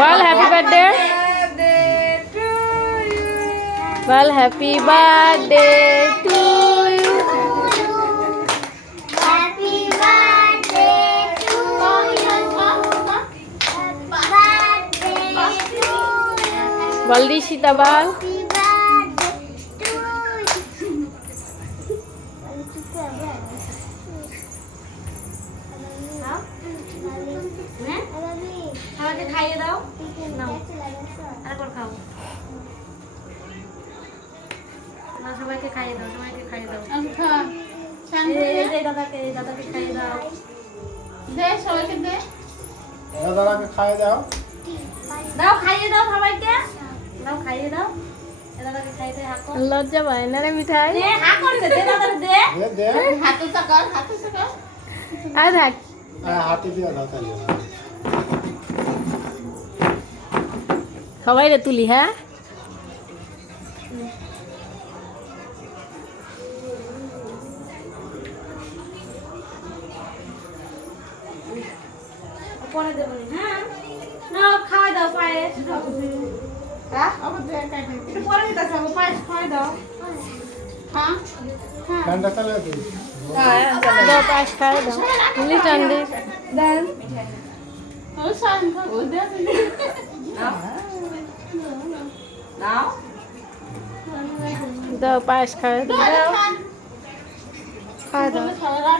বল happy birthday, বল happy birthday to you. বল ঋষিতা বল। আমাকে খাইয়ে দাও, নাও আরেকবার খাও না, সবাইকে খাইয়ে দাও, সবাইকে খাইয়ে দাও। দাদাকে দাদাকে খাইয়ে দাও, দে সবাইকে দে, দাদাকে খাইয়ে দাও, দাও খাইয়ে দাও সবাইকে, দাও খাইয়ে দাও, দাদাকে খাইতে হাকো। লজ্জা পায় না রে মিঠাই। দে হাকো দে, দাদাকে দে, দে দে হাতু সাকার, হাতু সাকার। আর থাক, হাতে দিয়ে দাও তাহলে। সবাই রে তুলি। হ্যাঁ পরে দেবো। হ্যাঁ নাও খাওয়াই দাও পায়েস, হ্যাঁ একটু পরে দিতেছে, পায়েস খাওয়াই দাও। হ্যাঁ ঠান্ডা চালে আছে। দাও পায়েস খাওয়া দাও, ইংলিশ টান দে, দেন নাও দাও পায়েস খাওয়া দাও, খাওয়া দাও।